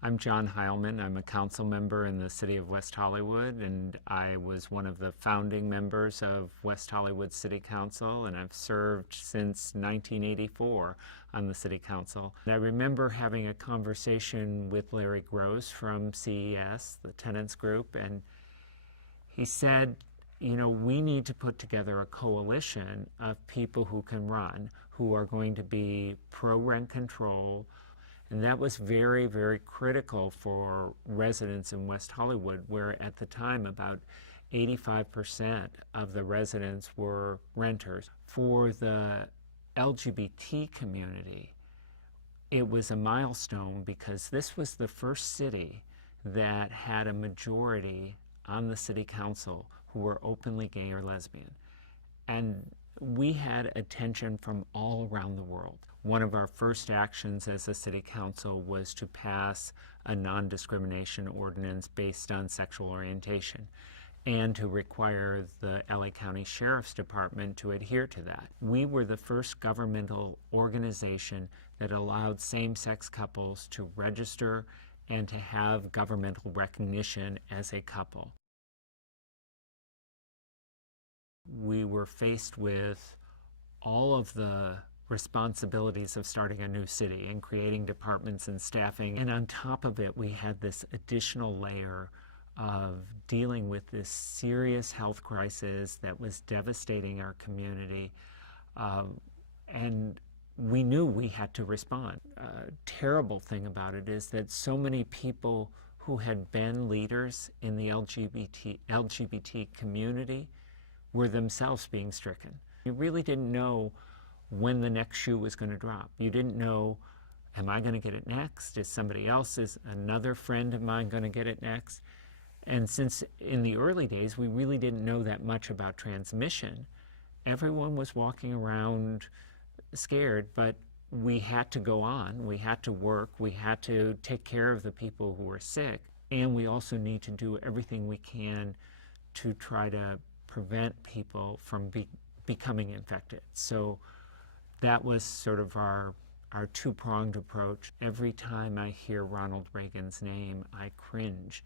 I'm John Heilman. I'm a council member in the city of West Hollywood, and I was one of the founding members of West Hollywood City Council, and I've served since 1984 on the city council. And I remember having a conversation with Larry Gross from CES, the tenants group, and he said, you know, we need to put together a coalition of people who can run, who are going to be pro-rent control. And that was very, very critical for residents in West Hollywood, where at the time about 85% of the residents were renters. For the LGBT community, it was a milestone because this was the first city that had a majority on the city council who were openly gay or lesbian. And we had attention from all around the world. One of our first actions as a city council was to pass a non-discrimination ordinance based on sexual orientation and to require the LA County Sheriff's Department to adhere to that. We were the first governmental organization that allowed same-sex couples to register and to have governmental recognition as a couple. We were faced with all of the responsibilities of starting a new city and creating departments and staffing. And on top of it, we had this additional layer of dealing with this serious health crisis that was devastating our community. And we knew we had to respond. Terrible thing about it is that so many people who had been leaders in the LGBT community were themselves being stricken. You really didn't know when the next shoe was going to drop. You didn't know, am I going to get it next? Is somebody else, is another friend of mine going to get it next? And since in the early days, we really didn't know that much about transmission, everyone was walking around scared, but we had to go on, we had to work, we had to take care of the people who were sick, and we also need to do everything we can to try to prevent people from becoming infected. So that was sort of our two-pronged approach. Every time I hear Ronald Reagan's name, I cringe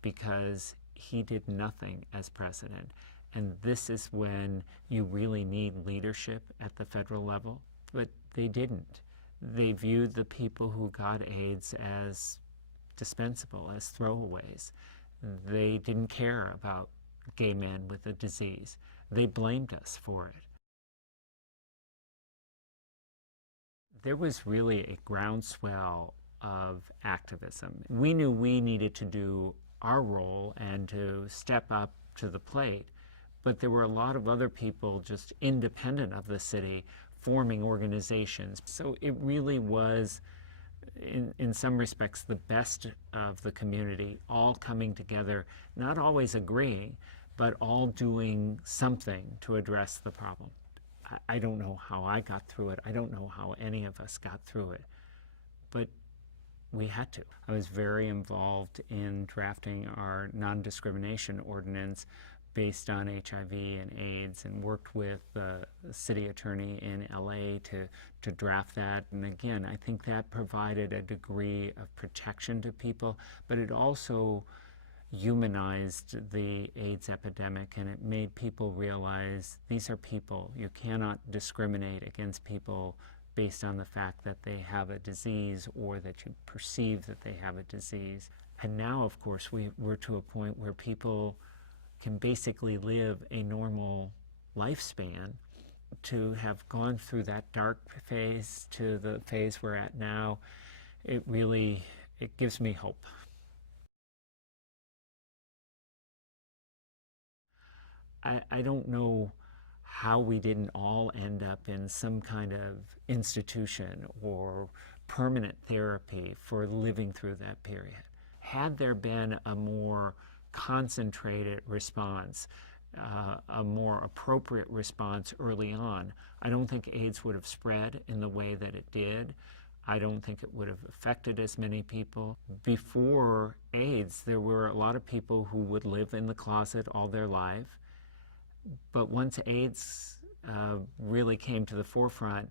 because he did nothing as president. And this is when you really need leadership at the federal level, but they didn't. They viewed the people who got AIDS as dispensable, as throwaways. They didn't care about gay men with a disease. They blamed us for it. There was really a groundswell of activism. We knew we needed to do our role and to step up to the plate, but there were a lot of other people just independent of the city forming organizations. So it really was, in some respects, the best of the community, all coming together, not always agreeing, but all doing something to address the problem. I don't know how I got through it. I don't know how any of us got through it, but we had to. I was very involved in drafting our non-discrimination ordinance based on HIV and AIDS, and worked with the city attorney in LA to draft that. And again, I think that provided a degree of protection to people, but it also humanized the AIDS epidemic, and it made people realize these are people. You cannot discriminate against people based on the fact that they have a disease or that you perceive that they have a disease. And now, of course, we're to a point where people can basically live a normal lifespan. To have gone through that dark phase to the phase we're at now, it gives me hope. I don't know how we didn't all end up in some kind of institution or permanent therapy for living through that period. Had there been a more concentrated response, a more appropriate response early on, I don't think AIDS would have spread in the way that it did. I don't think it would have affected as many people. Before AIDS, there were a lot of people who would live in the closet all their life. But once AIDS really came to the forefront,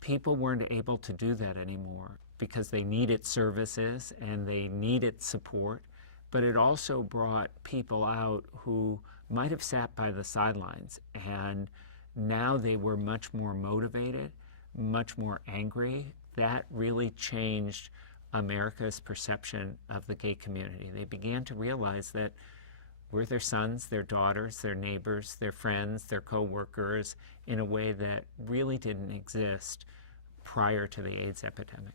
people weren't able to do that anymore. because they needed services and they needed support, but it also brought people out who might have sat by the sidelines, and now they were much more motivated, much more angry. That really changed America's perception of the gay community. They began to realize that we're their sons, their daughters, their neighbors, their friends, their co-workers, in a way that really didn't exist prior to the AIDS epidemic.